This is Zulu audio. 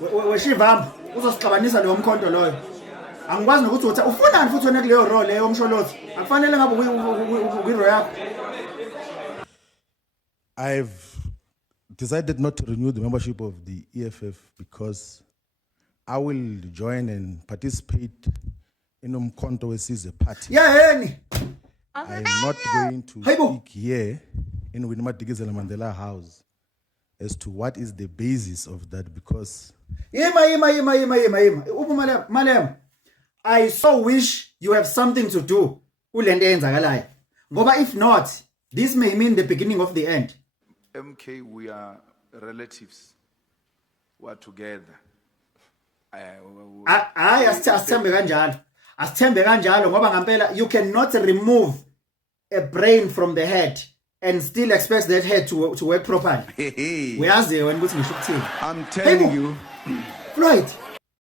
Weshivambu uzosixabanisa leyo mkhonto loyo. Angikwazi nokuthi ufunani futhi wena kuleyo role leyo msholozi. Akufanele ngabe uyi-role yakho. I've decided not to renew the membership of the EFF because I will join and participate in Umkhonto Wesizwe Party. Yeheni. I am not going to speak here in Winnie-Madikizela Mandela House as to what is the basis of that because Malema. I so wish you have something to do kulento eyenzakalayo. Ngoba if not, this may mean the beginning of the end. MK, we are relatives. We are together. Hayi asithembe kanjalo. Asithembe kanjalo ngoba ngempela you cannot remove a brain from the head and still expect that head to work properly. Uyazi wena ukuthi ngisho ukuthini. I'm telling you. Right.